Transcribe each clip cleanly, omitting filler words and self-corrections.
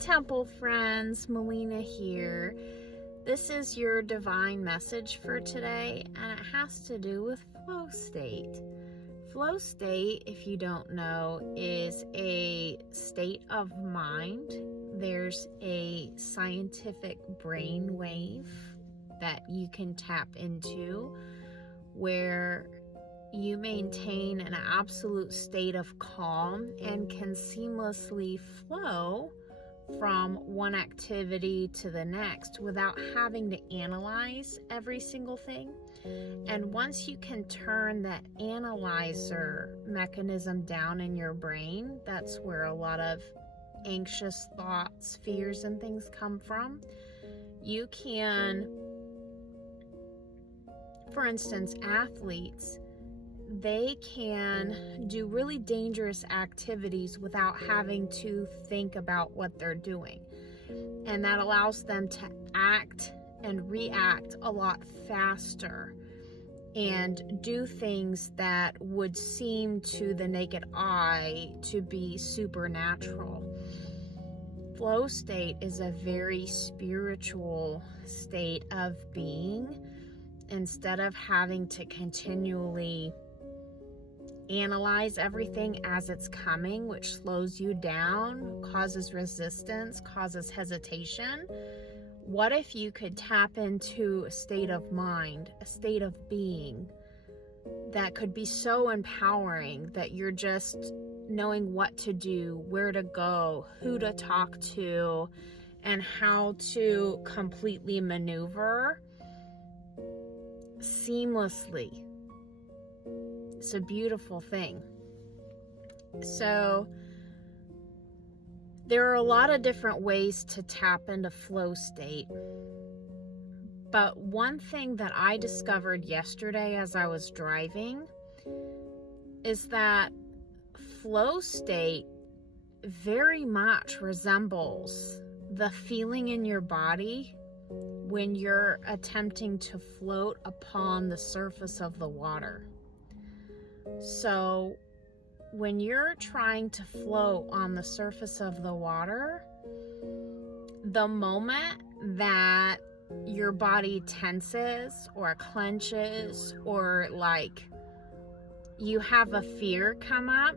Temple friends, Melina here. This is your divine message for today, and it has to do with flow state. Flow state, if you don't know, is a state of mind. There's a scientific brain wave that you can tap into where you maintain an absolute state of calm and can seamlessly flow from one activity to the next without having to analyze every single thing. And once you can turn that analyzer mechanism down in your brain, that's where a lot of anxious thoughts, fears, and things come from. You can, for instance, athletes, they can do really dangerous activities without having to think about what they're doing. And that allows them to act and react a lot faster and do things that would seem to the naked eye to be supernatural. Flow state is a very spiritual state of being. Instead of having to continually analyze everything as it's coming, which slows you down, causes resistance, causes hesitation. What if you could tap into a state of mind, a state of being that could be so empowering that you're just knowing what to do, where to go, who to talk to, and how to completely maneuver seamlessly. It's a beautiful thing. So there are a lot of different ways to tap into flow state. But one thing that I discovered yesterday as I was driving is that flow state very much resembles the feeling in your body when you're attempting to float upon the surface of the water. So when you're trying to float on the surface of the water, the moment that your body tenses or clenches or like you have a fear come up,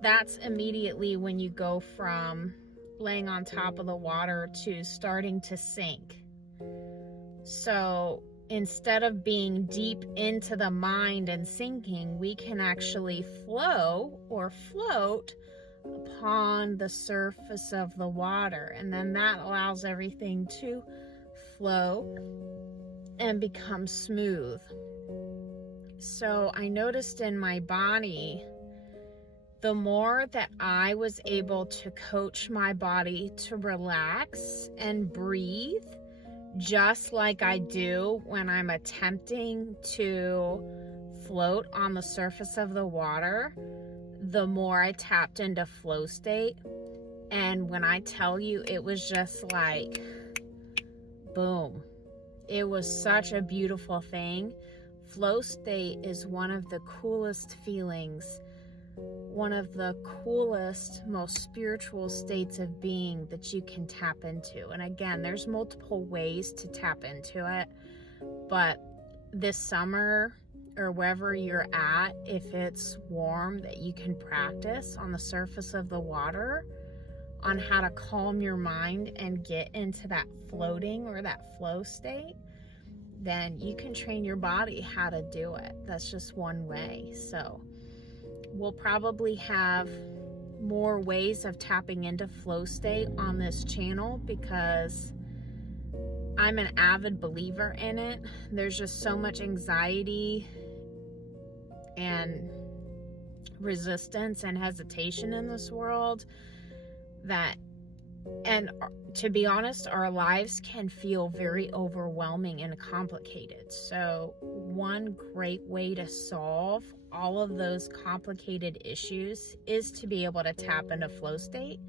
that's immediately when you go from laying on top of the water to starting to sink. So instead of being deep into the mind and sinking, we can actually flow or float upon the surface of the water. And then that allows everything to flow and become smooth. So I noticed in my body, the more that I was able to coach my body to relax and breathe, just like I do when I'm attempting to float on the surface of the water, the more I tapped into flow state. And when I tell you, it was just like, boom. It was such a beautiful thing. Flow state is one of the coolest feelings, one of the coolest, most spiritual states of being that you can tap into. And again, there's multiple ways to tap into it, but this summer or wherever you're at, if it's warm, that you can practice on the surface of the water on how to calm your mind and get into that floating or that flow state, then you can train your body how to do it. That's just one way. So we'll probably have more ways of tapping into flow state on this channel because I'm an avid believer in it. There's just so much anxiety and resistance and hesitation in this world that, and to be honest, our lives can feel very overwhelming and complicated. So one great way to solve all of those complicated issues is to be able to tap into flow state,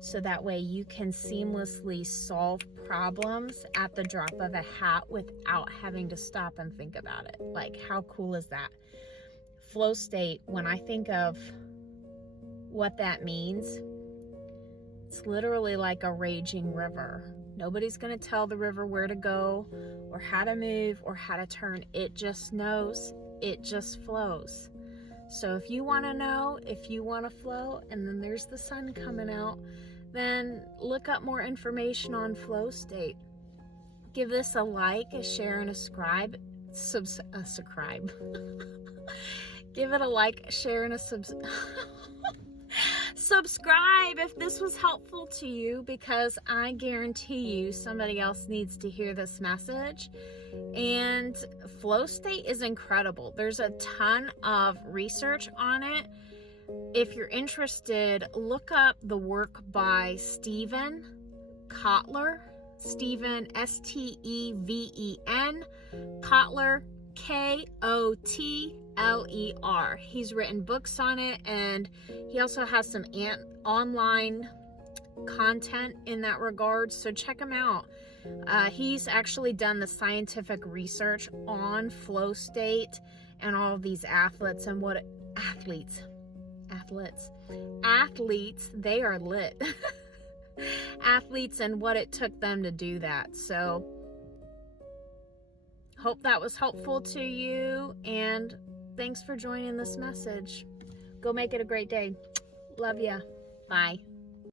so that way you can seamlessly solve problems at the drop of a hat without having to stop and think about it. Like, how cool is that? Flow state, when I think of what that means, It's literally like a raging river. Nobody's going to tell the river where to go or how to move or how to turn. It just knows. It just flows. So if you want to know, if you want to flow, and then there's the sun coming out, then look up more information on flow state. Give this a like, a share, and a subscribe. Give it a like, share, and a subscribe if this was helpful to you, because I guarantee you somebody else needs to hear this message. And flow state is incredible. There's a ton of research on it. If you're interested, look up the work by Steven Kotler. Steven, Steven, Kotler, Kotler. He's written books on it, and he also has some online content in that regard, so check him out. He's actually done the scientific research on flow state and all of these athletes and what athletes, they are lit. Athletes and what it took them to do that. So hope that was helpful to you, and thanks for joining this message. Go make it a great day. Love ya. Bye.